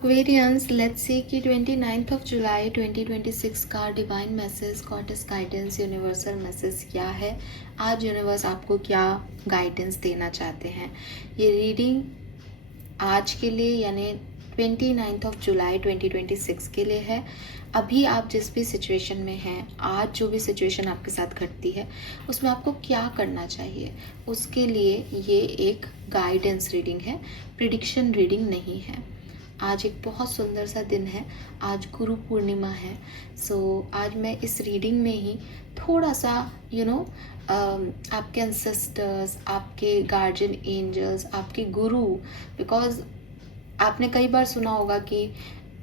Aquarians, let's see कि 29th of July 2026 का divine message, goddess guidance, universal message क्या है। आज यूनिवर्स आपको क्या गाइडेंस देना चाहते हैं। ये रीडिंग आज के लिए यानी 29th of July 2026 के लिए है। अभी आप जिस भी सिचुएशन में हैं, आज जो भी सिचुएशन आपके साथ घटती है उसमें आपको क्या करना चाहिए, उसके लिए ये एक गाइडेंस रीडिंग है, प्रिडिक्शन रीडिंग नहीं है। आज एक बहुत सुंदर सा दिन है, आज गुरु पूर्णिमा है। सो आज मैं इस रीडिंग में ही थोड़ा सा आपके एंसेस्टर्स, आपके गार्जियन एंजल्स, आपके गुरु, बिकॉज आपने कई बार सुना होगा कि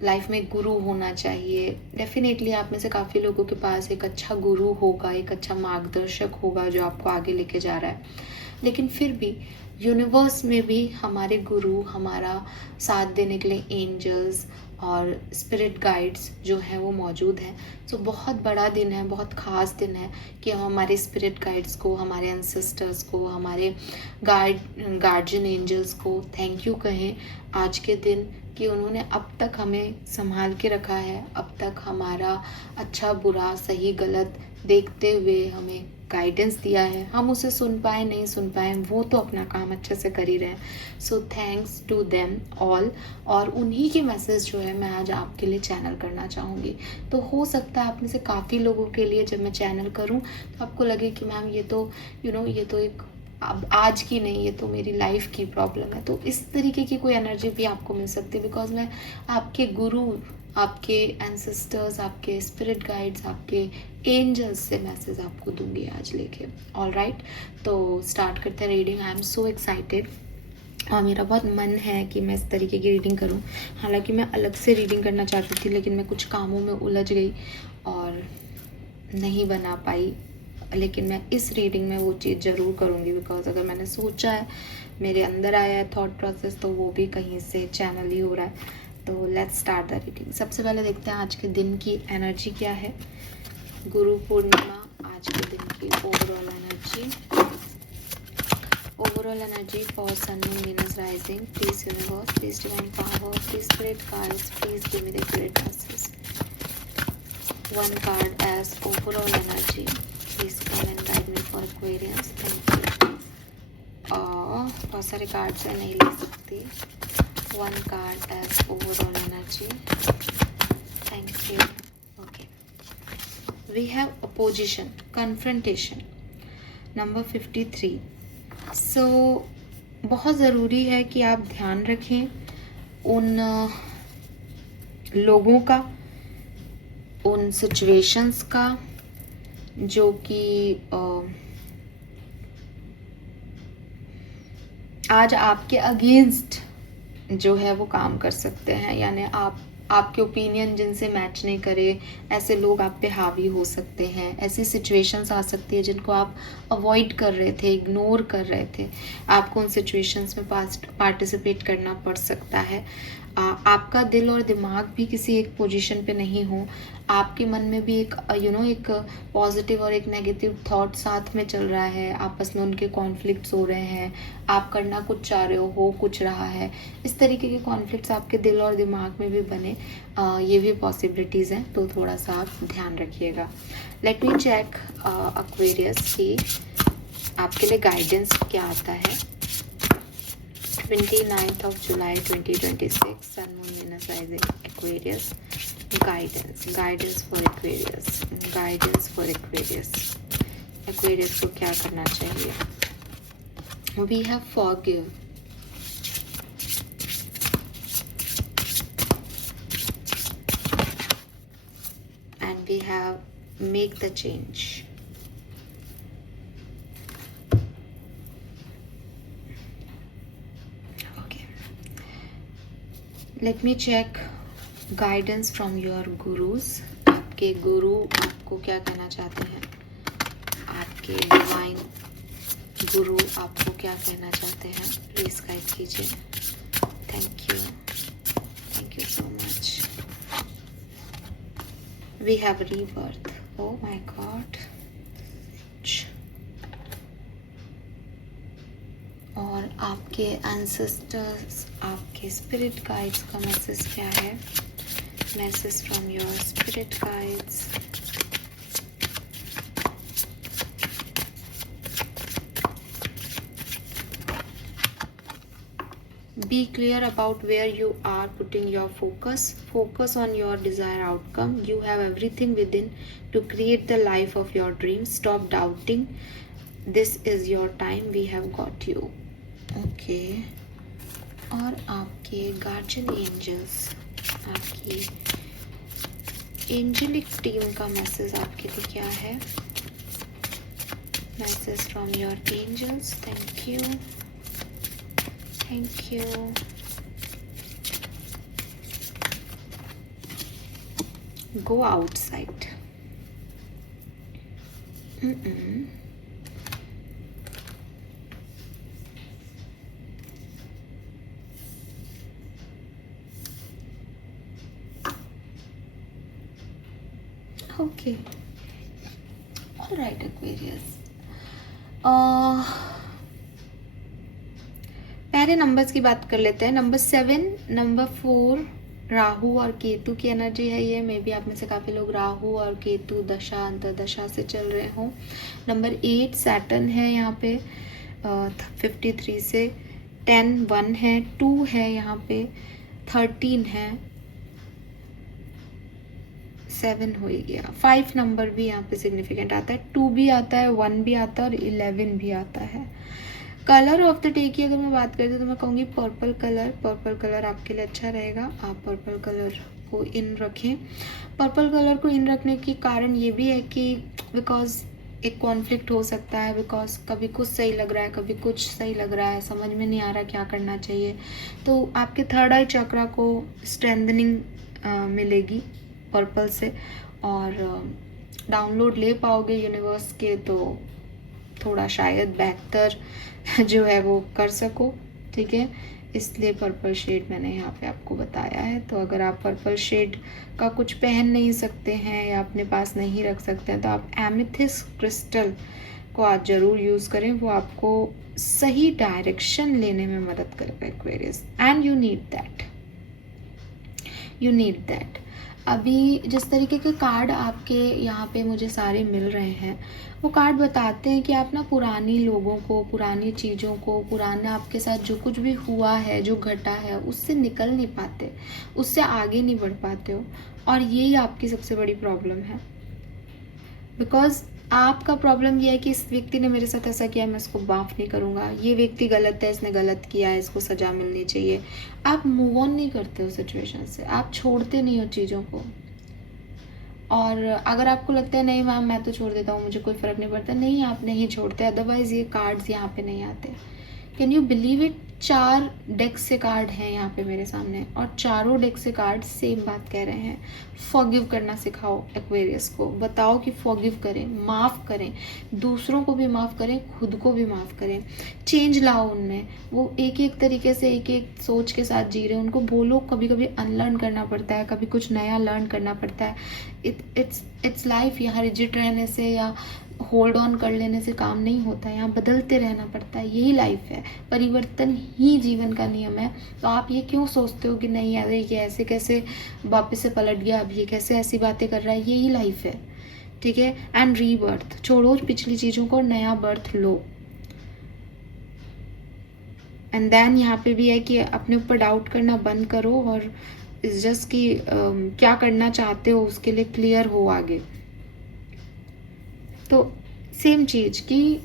लाइफ में गुरु होना चाहिए। डेफिनेटली आप में से काफ़ी लोगों के पास एक अच्छा गुरु होगा, एक अच्छा मार्गदर्शक होगा जो आपको आगे लेके जा रहा है। लेकिन फिर भी यूनिवर्स में भी हमारे गुरु, हमारा साथ देने के लिए एंजल्स और स्पिरिट गाइड्स जो हैं वो मौजूद हैं। सो बहुत बड़ा दिन है, बहुत ख़ास दिन है कि हम हमारे स्पिरिट गाइड्स को, हमारे एंसेस्टर्स को, हमारे गार्जियन एंजल्स को थैंक यू कहें आज के दिन कि उन्होंने अब तक हमें संभाल के रखा है, अब तक हमारा अच्छा बुरा सही गलत देखते हुए हमें गाइडेंस दिया है। हम उसे सुन पाए नहीं सुन पाए, वो तो अपना काम अच्छे से कर ही रहे हैं। So thanks to them all. और उन्हीं के मैसेज जो है मैं आज आपके लिए चैनल करना चाहूँगी। तो हो सकता है आप में से काफ़ी लोगों के लिए जब मैं चैनल करूँ तो आपको लगे कि मैम ये तो ये तो एक अब आज की नहीं, ये तो मेरी लाइफ की प्रॉब्लम है। तो इस तरीके की कोई एनर्जी भी आपको मिल सकती है, बिकॉज मैं आपके गुरु, आपके एंसेस्टर्स, आपके स्पिरिट गाइड्स, आपके एंजल्स से मैसेज आपको दूंगी आज लेके। ऑल राइट, तो स्टार्ट करते हैं reading. I am so excited और मेरा बहुत मन है कि मैं इस तरीके की रीडिंग करूं। हालांकि मैं अलग से रीडिंग करना चाहती थी, लेकिन मैं कुछ कामों में उलझ गई और नहीं बना पाई। लेकिन मैं इस रीडिंग में वो चीज़ ज़रूर करूँगी, बिकॉज अगर मैंने सोचा है, मेरे अंदर आया है थॉट प्रोसेस, तो वो भी कहीं से चैनल ही हो रहा है। तो लेट्स स्टार्ट द रीडिंग। सबसे पहले देखते हैं आज के दिन की एनर्जी क्या है। गुरु पूर्णिमा, आज के दिन की overall energy for sun moon Venus rising. Please universe, please divine power, please spirit guides, please give me the accurate message. One card as overall energy, please come and guide me for Aquarians. Thank you. बहुत सारे cards है, नहीं ले सकती। One card as overall energy, thank you. Okay, we have opposition, confrontation, number 53। So बहुत ज़रूरी है कि आप ध्यान रखें उन लोगों का, उन सिचुएशंस का जो कि आज आपके अगेंस्ट जो है वो काम कर सकते हैं। यानी आपके ओपिनियन जिनसे मैच नहीं करे, ऐसे लोग आप पे हावी हो सकते हैं। ऐसी सिचुएशंस आ सकती है जिनको आप अवॉइड कर रहे थे, इग्नोर कर रहे थे, आपको उन सिचुएशंस में पार्टिसिपेट करना पड़ सकता है। आपका दिल और दिमाग भी किसी एक पोजीशन पे नहीं हो, आपके मन में भी एक एक पॉजिटिव और एक नेगेटिव थॉट साथ में चल रहा है, आपस में उनके कॉन्फ्लिक्ट्स हो रहे हैं, आप करना कुछ चाह रहे हो कुछ रहा है। इस तरीके के कॉन्फ्लिक्ट्स आपके दिल और दिमाग में भी बने, ये भी पॉसिबिलिटीज़ हैं। तो थोड़ा सा आप ध्यान रखिएगा। लेट मी चेक एक्वेरियस की आपके लिए गाइडेंस क्या आता है। 29th of July 2026, Sun Moon Venus Rising Aquarius. Guidance for Aquarius. Guidance for Aquarius. Aquarius को क्या करना चाहिए? We have forgive. And we have make the change. Let me check guidance from your gurus. आपके गुरु आपको क्या कहना चाहते हैं, आपके डिवाइन गुरु आपको क्या कहना चाहते हैं, प्लीज गाइड कीजिए। Thank you so much. We have rebirth, oh my God. और आपके एंसेस्टर्स, आपके आपके स्पिरिट गाइड्स का मैसेज क्या है? Message from your spirit guides. Be clear about where you are putting your focus. Focus on your desired outcome. You have everything within to create the life of your dreams. Stop doubting. This is your time. We have got you. Okay. और आपके guardian angels, आपकी angelic team का message आपके लिए क्या है? Message from your angels. Thank you, thank you. Go outside. Okay. All right, Aquarius. पहले numbers की बात कर लेते हैं। नंबर 7, नंबर 4 राहु और केतु की एनर्जी है ये। मे बी आप में से काफ़ी लोग राहु और केतु दशा अंतरदशा से चल रहे हों। नंबर 8 सैटर्न है यहाँ पे 53 से। 10 1 है, 2 है यहाँ पे, 13 है, 7 हो ही गया। 5 नंबर भी यहाँ पे सिग्निफिकेंट आता है, 2 भी आता है, 1 भी आता है और 11 भी आता है। कलर ऑफ द डे की अगर मैं बात करती हूँ तो मैं कहूँगी पर्पल कलर। पर्पल कलर आपके लिए अच्छा रहेगा, आप पर्पल कलर को इन रखें। पर्पल कलर को इन रखने के कारण ये भी है कि बिकॉज एक कॉन्फ्लिक्ट हो सकता है, बिकॉज कभी कुछ सही लग रहा है, कभी कुछ सही लग रहा है, समझ में नहीं आ रहा क्या करना चाहिए। तो आपके थर्ड आई चक्रा को स्ट्रेंथनिंग मिलेगी पर्पल से, और डाउनलोड ले पाओगे यूनिवर्स के, तो थोड़ा शायद बेहतर जो है वो कर सको। ठीक है, इसलिए पर्पल शेड मैंने यहाँ पे आपको बताया है। तो अगर आप पर्पल शेड का कुछ पहन नहीं सकते हैं या अपने पास नहीं रख सकते हैं तो आप एमेथिस्ट क्रिस्टल को आज ज़रूर यूज़ करें। वो आपको सही डायरेक्शन लेने में मदद करेगा Aquarius, and you need that, you need that. अभी जिस तरीके के कार्ड आपके यहाँ पे मुझे सारे मिल रहे हैं, वो कार्ड बताते हैं कि आप ना पुरानी लोगों को, पुरानी चीज़ों को, पुराना आपके साथ जो कुछ भी हुआ है, जो घटा है, उससे निकल नहीं पाते, उससे आगे नहीं बढ़ पाते हो। और यही आपकी सबसे बड़ी प्रॉब्लम है। बिकॉज आपका प्रॉब्लम ये है कि इस व्यक्ति ने मेरे साथ ऐसा किया, मैं इसको माफ़ नहीं करूँगा, ये व्यक्ति गलत है, इसने गलत किया है, इसको सज़ा मिलनी चाहिए। आप मूव ऑन नहीं करते हो सिचुएशन से, आप छोड़ते नहीं हो चीज़ों को। और अगर आपको लगता है नहीं मैम मैं तो छोड़ देता हूँ, मुझे कोई फ़र्क नहीं पड़ता, नहीं आप नहीं छोड़ते, अदरवाइज़ ये कार्ड्स यहाँ पे नहीं आते। Can you believe it? 4 deck से कार्ड हैं यहाँ पे मेरे सामने, और चारों डेक से कार्ड सेम बात कह रहे हैं। फॉरगिव करना सिखाओ एक्वेरियस को, बताओ कि फॉरगिव करें, माफ़ करें, दूसरों को भी माफ़ करें, खुद को भी माफ़ करें। चेंज लाओ उनमें। वो एक एक तरीके से एक एक सोच के साथ जी रहे हैं, उनको बोलो कभी कभी अनलर्न करना पड़ता है, कभी कुछ नया लर्न करना पड़ता है। It's life. यहाँ रिजिड रहने से या होल्ड ऑन कर लेने से काम नहीं होता है, यहाँ बदलते रहना पड़ता है, यही लाइफ है, परिवर्तन ही जीवन का नियम है। तो आप ये क्यों सोचते हो कि नहीं यार ये ऐसे कैसे वापस से पलट गया, अब ये कैसे ऐसी बातें कर रहा है, यही लाइफ है। ठीक है, एंड रीबर्थ, छोड़ो पिछली चीज़ों को, नया बर्थ लो। एंड देन यहाँ पे भी है कि अपने ऊपर डाउट करना बंद करो, और इस जस्ट कि क्या करना चाहते हो उसके लिए क्लियर हो आगे। तो सेम चीज़ कि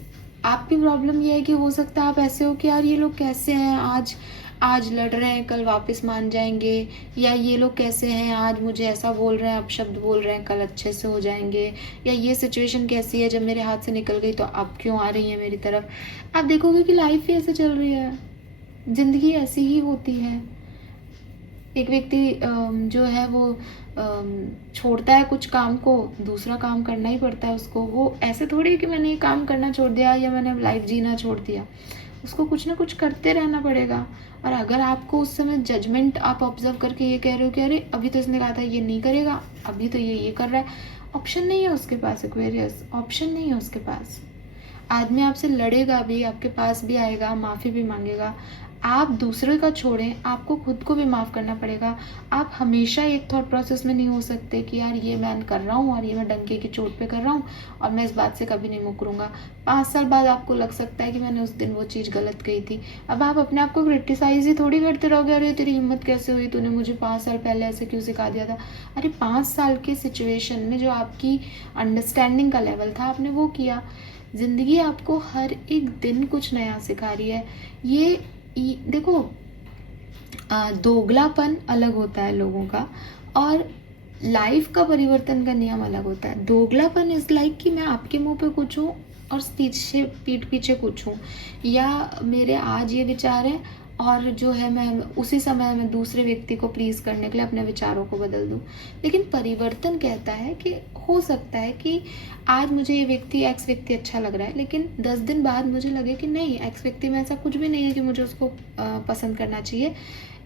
आपकी प्रॉब्लम ये है कि हो सकता है आप ऐसे हो कि यार ये लोग कैसे हैं, आज लड़ रहे हैं, कल वापस मान जाएंगे, या ये लोग कैसे हैं, आज मुझे ऐसा बोल रहे हैं, अब शब्द बोल रहे हैं, कल अच्छे से हो जाएंगे, या ये सिचुएशन कैसी है, जब मेरे हाथ से निकल गई तो अब क्यों आ रही है मेरी तरफ। आप देखोगे कि लाइफ ही ऐसे चल रही है, ज़िंदगी ऐसी ही होती है। एक व्यक्ति जो है वो छोड़ता है कुछ काम को, दूसरा काम करना ही पड़ता है उसको। वो ऐसे थोड़ी कि मैंने ये काम करना छोड़ दिया या मैंने लाइफ जीना छोड़ दिया, उसको कुछ ना कुछ करते रहना पड़ेगा। और अगर आपको उस समय जजमेंट आप ऑब्जर्व करके ये कह रहे हो कि अरे अभी तो इसने कहा था ये नहीं करेगा, अभी तो ये कर रहा है, ऑप्शन नहीं है उसके पास एक्वेरियस, ऑप्शन नहीं है उसके पास। आदमी आपसे लड़ेगा भी, आपके पास भी आएगा, माफ़ी भी मांगेगा, आप दूसरे का छोड़ें, आपको खुद को भी माफ़ करना पड़ेगा। आप हमेशा एक थॉट प्रोसेस में नहीं हो सकते कि यार ये मैं कर रहा हूँ और ये मैं डंके की चोट पे कर रहा हूँ और मैं इस बात से कभी नहीं मुकरूँगा। 5 साल बाद आपको लग सकता है कि मैंने उस दिन वो चीज़ गलत कही थी। अब आप अपने आप को क्रिटिसाइज़ ही थोड़ी करते रहोगे, अरे तेरी हिम्मत कैसे हुई, तूने मुझे 5 साल पहले ऐसे क्यों सिखा दिया था। अरे 5 साल के सिचुएशन में जो आपकी अंडरस्टैंडिंग का लेवल था, आपने वो किया। ज़िंदगी आपको हर एक दिन कुछ नया सिखा रही है। ये देखो, दोगलापन अलग होता है लोगों का और लाइफ का परिवर्तन का नियम अलग होता है। दोगलापन इज़ लाइक कि मैं आपके मुंह पे कुछ हूँ और पीठ पीछे कुछ हूँ, या मेरे आज ये विचार है और जो है मैं उसी समय में दूसरे व्यक्ति को प्लीज़ करने के लिए अपने विचारों को बदल दूँ। लेकिन परिवर्तन कहता है कि हो सकता है कि आज मुझे ये व्यक्ति एक्स व्यक्ति अच्छा लग रहा है, लेकिन 10 दिन बाद मुझे लगे कि नहीं, एक्स व्यक्ति में ऐसा कुछ भी नहीं है कि मुझे उसको पसंद करना चाहिए।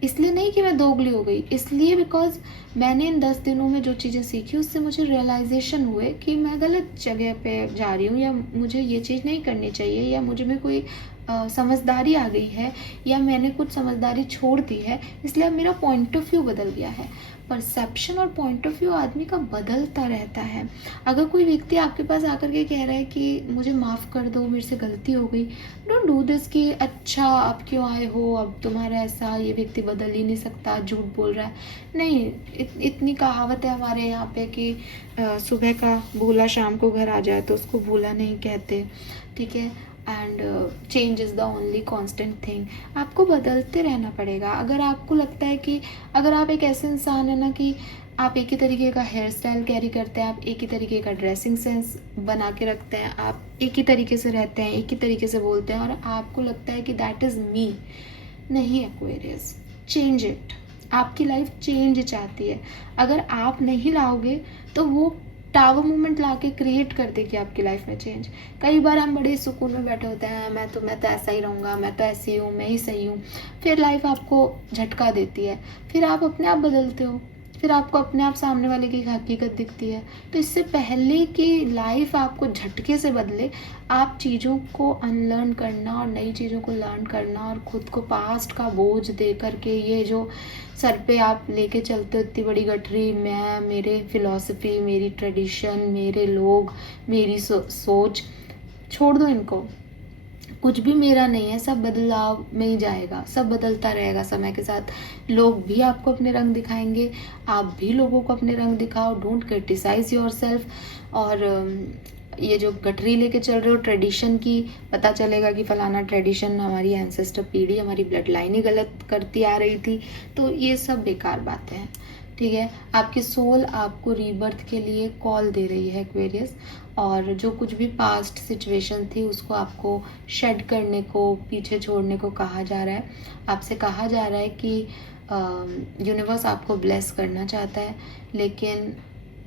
इसलिए नहीं कि मैं दोगली हो गई, इसलिए बिकॉज़ मैंने इन 10 दिनों में जो चीज़ें सीखी उससे मुझे रियलाइज़ेशन हुए कि मैं गलत जगह पे जा रही हूँ, या मुझे ये चीज़ नहीं करनी चाहिए, या मुझे में कोई समझदारी आ गई है, या मैंने कुछ समझदारी छोड़ दी है, इसलिए अब मेरा पॉइंट ऑफ व्यू बदल गया है। परसेप्शन और पॉइंट ऑफ व्यू आदमी का बदलता रहता है। अगर कोई व्यक्ति आपके पास आकर के कह रहा है कि मुझे माफ़ कर दो, मेरे से गलती हो गई, डोंट डू दिस कि अच्छा आप क्यों आए हो, अब तुम्हारा ऐसा, ये व्यक्ति बदल ही नहीं सकता, झूठ बोल रहा है। नहीं, इतनी कहावत है हमारे यहाँ पे कि सुबह का भूला शाम को घर आ जाए, तो उसको भूला नहीं कहते, ठीक है। And change is the only constant thing. आपको बदलते रहना पड़ेगा। अगर आपको लगता है कि अगर आप एक ऐसे इंसान है ना कि आप एक ही तरीके का हेयर स्टाइल कैरी करते हैं, आप एक ही तरीके का ड्रेसिंग सेंस बना के रखते हैं, आप एक ही तरीके से रहते हैं, एक ही तरीके से बोलते हैं, और आपको लगता है कि दैट इज़ मी, नहीं एक्वेरियस, चेंज इट। आपकी लाइफ चेंज चाहती है। अगर आप नहीं लाओगे तो वो टावर मूवमेंट ला के क्रिएट कर देगी आपकी लाइफ में चेंज। कई बार हम बड़े सुकून में बैठे होते हैं, मैं तो ऐसा ही रहूँगा, मैं तो ऐसी हूँ, मैं ही सही हूँ। फिर लाइफ आपको झटका देती है, फिर आप अपने आप बदलते हो, फिर आपको अपने आप सामने वाले की हकीकत दिखती है। तो इससे पहले कि लाइफ आपको झटके से बदले, आप चीज़ों को अनलर्न करना और नई चीज़ों को लर्न करना और ख़ुद को पास्ट का बोझ दे करके, ये जो सर पे आप लेके चलते हो इतनी बड़ी गठरी, मैं, मेरे फिलॉसफी, मेरी ट्रेडिशन, मेरे लोग, मेरी सोच, छोड़ दो इनको। कुछ भी मेरा नहीं है, सब बदलाव में ही जाएगा, सब बदलता रहेगा समय के साथ। लोग भी आपको अपने रंग दिखाएंगे, आप भी लोगों को अपने रंग दिखाओ। Don't criticise yourself. और ये जो गठरी लेके चल रहे हो ट्रेडिशन की, पता चलेगा कि फलाना ट्रेडिशन हमारी एंसेस्टर पीढ़ी, हमारी ब्लड लाइन ही गलत करती आ रही थी, तो ये सब बेकार बातें हैं, ठीक है। आपकी सोल आपको रीबर्थ के लिए कॉल दे रही है एक्वेरियस, और जो कुछ भी पास्ट सिचुएशन थी उसको आपको शेड करने को, पीछे छोड़ने को कहा जा रहा है। आपसे कहा जा रहा है कि यूनिवर्स आपको ब्लेस करना चाहता है, लेकिन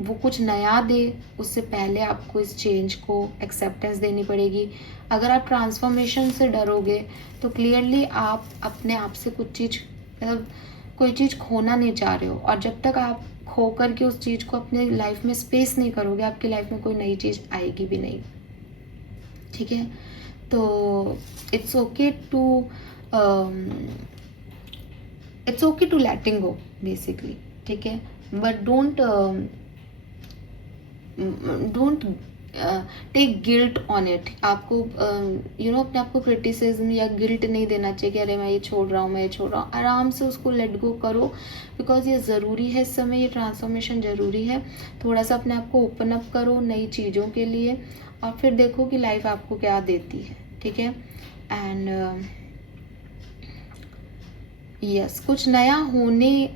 वो कुछ नया दे उससे पहले आपको इस चेंज को एक्सेप्टेंस देनी पड़ेगी। अगर आप ट्रांसफॉर्मेशन से डरोगे तो क्लियरली आप अपने आप से कुछ चीज़, मतलब कोई चीज़ खोना नहीं चाह रहे हो, और जब तक आप खो करके उस चीज़ को अपने लाइफ में स्पेस नहीं करोगे, आपकी लाइफ में कोई नई चीज़ आएगी भी नहीं, ठीक है। तो it's okay to letting go basically, ठीक है। But don't take guilt on it. आपको अपने आप को क्रिटिसिज्म या गिल्ट नहीं देना चाहिए कि अरे मैं ये छोड़ रहा हूँ, मैं ये छोड़ रहा हूँ। आराम से उसको लेट गो करो, बिकॉज ये ज़रूरी है इस समय, ये ट्रांसफॉर्मेशन ज़रूरी है। थोड़ा सा अपने आप को ओपन अप करो नई चीज़ों के लिए, और फिर देखो कि लाइफ आपको क्या देती है, ठीक है। एंड यस, कुछ नया होने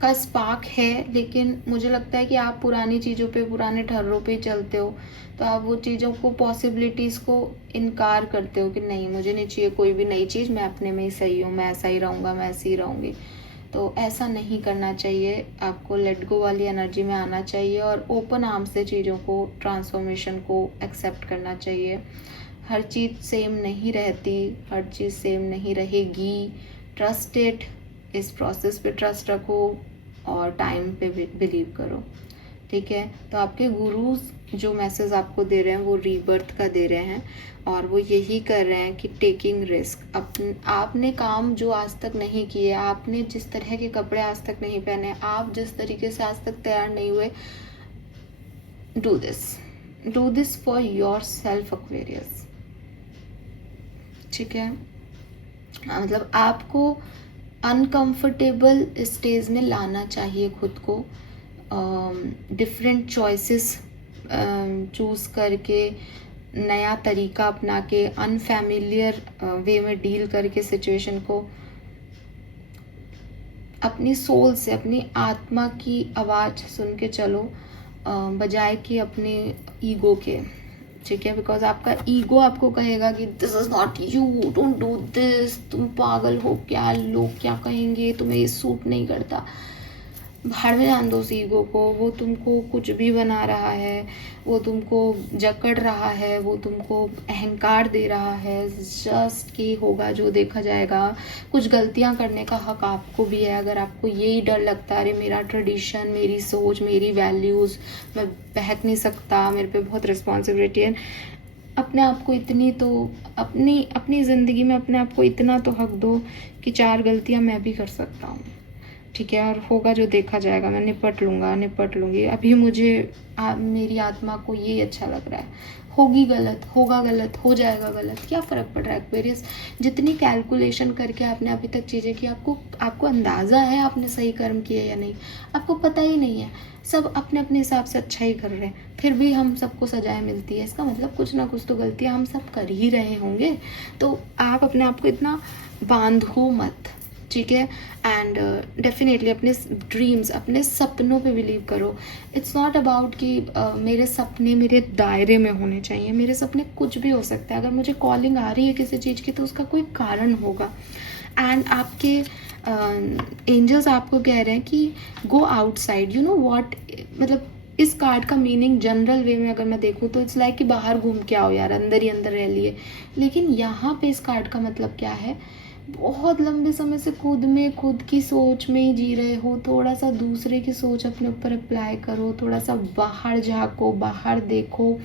का स्पार्क है, लेकिन मुझे लगता है कि आप पुरानी चीज़ों पे, पुराने ठर्रों पे चलते हो, तो आप वो चीज़ों को, पॉसिबिलिटीज़ को इनकार करते हो कि नहीं, मुझे नहीं चाहिए कोई भी नई चीज़, मैं अपने में ही सही हूँ, मैं ऐसा ही रहूँगा, मैं ऐसी ही रहूँगी। तो ऐसा नहीं करना चाहिए। आपको लेट गो वाली एनर्जी में आना चाहिए और ओपन आर्म से चीज़ों को, ट्रांसफॉर्मेशन को एक्सेप्ट करना चाहिए। हर चीज़ सेम नहीं रहती, हर चीज़ सेम नहीं रहेगी। ट्रस्ट इट, इस प्रोसेस पे ट्रस्ट रखो और टाइम पे बिलीव करो, ठीक है। तो आपके गुरु जो मैसेज आपको दे रहे हैं वो रीबर्थ का दे रहे हैं, और वो यही कर रहे हैं कि टेकिंग रिस्क। आपने काम जो आज तक नहीं किए, आपने जिस तरह के कपड़े आज तक नहीं पहने, आप जिस तरीके से आज तक तैयार नहीं हुए, do this for your self Aquarius, ठीक है। मतलब आपको अनकंफर्टेबल स्टेज में लाना चाहिए खुद को, डिफरेंट चॉइसेस चूज़ करके, नया तरीका अपना के, अनफैमिलियर वे में डील करके सिचुएशन को, अपनी सोल से, अपनी आत्मा की आवाज़ सुन के चलो, बजाय कि अपने ईगो के, ठीक है। बिकॉज आपका ईगो आपको कहेगा कि this is not you, don't do this, तुम पागल हो क्या, लोग क्या कहेंगे, तुम्हें ये सूट नहीं करता। भाड़ में जान दो उस ईगो को। वो तुमको कुछ भी बना रहा है, वो तुमको जकड़ रहा है, वो तुमको अहंकार दे रहा है, जस्ट कि होगा जो देखा जाएगा। कुछ गलतियां करने का हक आपको भी है। अगर आपको यही डर लगता है, अरे मेरा ट्रेडिशन, मेरी सोच, मेरी वैल्यूज़, मैं बहक नहीं सकता, मेरे पे बहुत रिस्पॉन्सिबिलिटी है, अपने आप को इतनी तो अपनी ज़िंदगी में अपने आप को इतना तो हक दो कि 4 गलतियां मैं भी कर सकता हूँ, ठीक है। और होगा जो देखा जाएगा, मैं निपट लूँगा, निपट लूँगी। अभी मुझे मेरी आत्मा को ये अच्छा लग रहा है, होगी गलत, होगा गलत, हो जाएगा गलत, क्या फ़र्क पड़ रहा है। एक्वेरियस, जितनी कैलकुलेशन करके आपने अभी तक चीज़ें की, आपको अंदाज़ा है आपने सही कर्म किए या नहीं, आपको पता ही नहीं है। सब अपने अपने हिसाब से अच्छा ही कर रहे हैं, फिर भी हम सबको सजाएं मिलती है। इसका मतलब कुछ ना कुछ तो गलतियाँ हम सब कर ही रहे होंगे। तो आप अपने आप को इतना बांधो मत, ठीक है। एंड डेफिनेटली अपने ड्रीम्स, अपने सपनों पे बिलीव करो। इट्स नॉट अबाउट कि मेरे सपने मेरे दायरे में होने चाहिए। मेरे सपने कुछ भी हो सकता है। अगर मुझे कॉलिंग आ रही है किसी चीज़ की तो उसका कोई कारण होगा। एंड आपके एंजल्स आपको कह रहे हैं कि go outside, you know what, मतलब इस कार्ड का मीनिंग जनरल वे में अगर मैं देखूँ तो इट्स लाइक कि बाहर घूम के आओ यार, अंदर ही अंदर रह लिए। लेकिन यहाँ पे इस कार्ड का मतलब क्या है, बहुत लंबे समय से खुद की सोच में ही जी रहे हो, थोड़ा सा दूसरे की सोच अपने ऊपर अप्लाई करो, थोड़ा सा बाहर झाँको, बाहर देखो।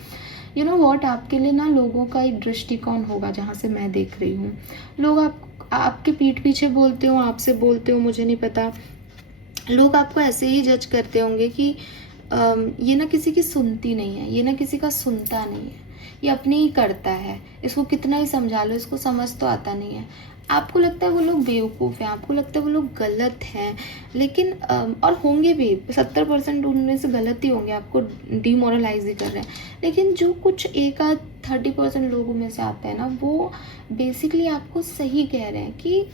यू नो वॉट, आपके लिए ना लोगों का एक दृष्टिकोण होगा, जहाँ से मैं देख रही हूँ। लोग आपके पीठ पीछे बोलते हो, आपसे बोलते हो, मुझे नहीं पता, लोग आपको ऐसे ही जज करते होंगे कि ये ना किसी की सुनती नहीं है, ये ना किसी का सुनता नहीं है, ये अपनी ही करता है, इसको कितना ही समझा लो, इसको समझ तो आता नहीं है। आपको लगता है वो लोग बेवकूफ़ हैं, आपको लगता है वो लोग गलत हैं, लेकिन और होंगे भी, 70% उनमें से गलत ही होंगे, आपको डिमोरलाइज ही कर रहे हैं। लेकिन जो कुछ एक आध 30% लोगों में से आते हैं ना, वो बेसिकली आपको सही कह रहे हैं कि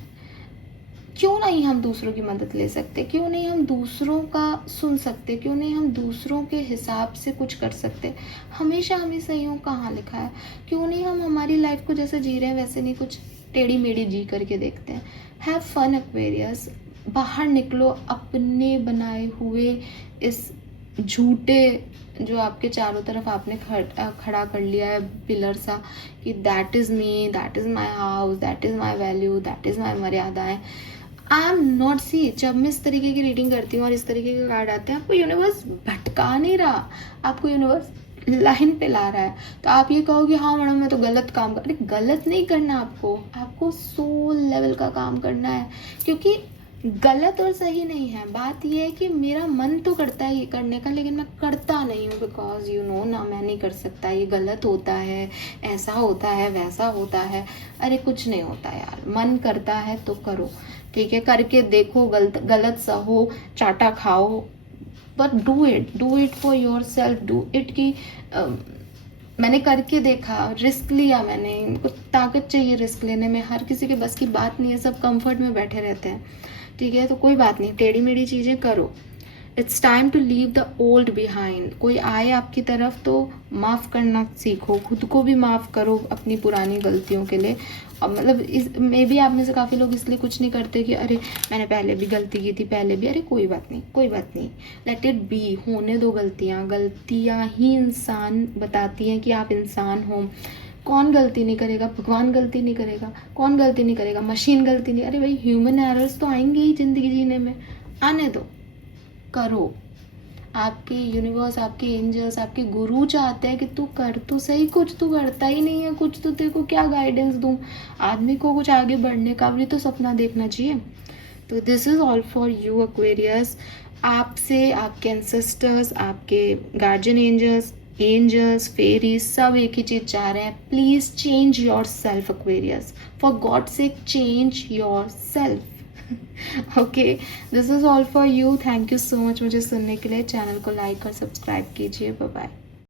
क्यों नहीं हम दूसरों की मदद ले सकते, क्यों नहीं हम दूसरों का सुन सकते, क्यों नहीं हम दूसरों के हिसाब से कुछ कर सकते। हमेशा हमें सही हो कहाँ लिखा है, क्यों नहीं हम हमारी लाइफ को जैसे जी रहे हैं वैसे नहीं कुछ टेढ़ी मेढ़ी जी करके देखते हैं। हैव फन एक्वेरियस, बाहर निकलो अपने बनाए हुए इस झूठे जो आपके चारों तरफ आपने खड़ा कर लिया है पिलर सा, कि that is me, that is my house, that is my value, that is my मर्यादाएं। आई एम नॉट, सी जब मैं इस तरीके की रीडिंग करती हूँ और इस तरीके के कार्ड आते हैं, आपको यूनिवर्स भटका नहीं रहा, आपको यूनिवर्स लाइन पे ला रहा है। तो आप ये कहोगे हाँ मैडम मैं तो गलत काम कर, अरे गलत नहीं करना, आपको सोल लेवल का काम करना है। क्योंकि गलत और सही नहीं है, बात ये है कि मेरा मन तो करता है ये करने का, लेकिन मैं करता नहीं हूँ, बिकॉज यू नो ना, मैं नहीं कर सकता, ये गलत होता है, ऐसा होता है, वैसा होता है। अरे कुछ नहीं होता यार, मन करता है तो करो, ठीक है, करके देखो, गलत सहो, चाटा खाओ, but do it for your self, do it की मैंने करके देखा, रिस्क लिया, मैंने इनको ताकत चाहिए रिस्क लेने में, हर किसी के बस की बात नहीं है, सब कंफर्ट में बैठे रहते हैं, ठीक है। तो कोई बात नहीं, टेढ़ी मेढ़ी चीज़ें करो। It's time to leave the old behind. कोई आए आपकी तरफ तो माफ़ करना सीखो, खुद को भी माफ़ करो अपनी पुरानी गलतियों के लिए। और मतलब इस मे भी आप में से काफ़ी लोग इसलिए कुछ नहीं करते कि अरे मैंने पहले भी गलती की थी, पहले भी, अरे कोई बात नहीं, कोई बात नहीं, लेट इट बी, होने दो गलतियाँ ही इंसान बताती हैं कि आप इंसान हो। कौन गलती नहीं करेगा, भगवान गलती नहीं करेगा, कौन गलती नहीं करेगा, मशीन गलती नहीं, अरे भाई ह्यूमन एरर्स तो आएंगे ही ज़िंदगी जीने में, आने दो, करो। आपकी यूनिवर्स, आपके एंजल्स, आपके गुरु चाहते हैं कि तू कर तो सही कुछ, तू करता ही नहीं है कुछ, तो तेरे को क्या गाइडेंस दूँ। आदमी को कुछ आगे बढ़ने का भी तो सपना देखना चाहिए। तो this is all for you Aquarius. आपसे आपके एंसेस्टर्स, आपके गार्जियन एंजल्स फेरीज सब एक ही चीज़ चाह रहे हैं, please change your self Aquarius, for God sake change your self. Okay, this is all for you. Thank you so much मुझे सुनने के लिए। चैनल को लाइक और सब्सक्राइब कीजिए। Bye bye.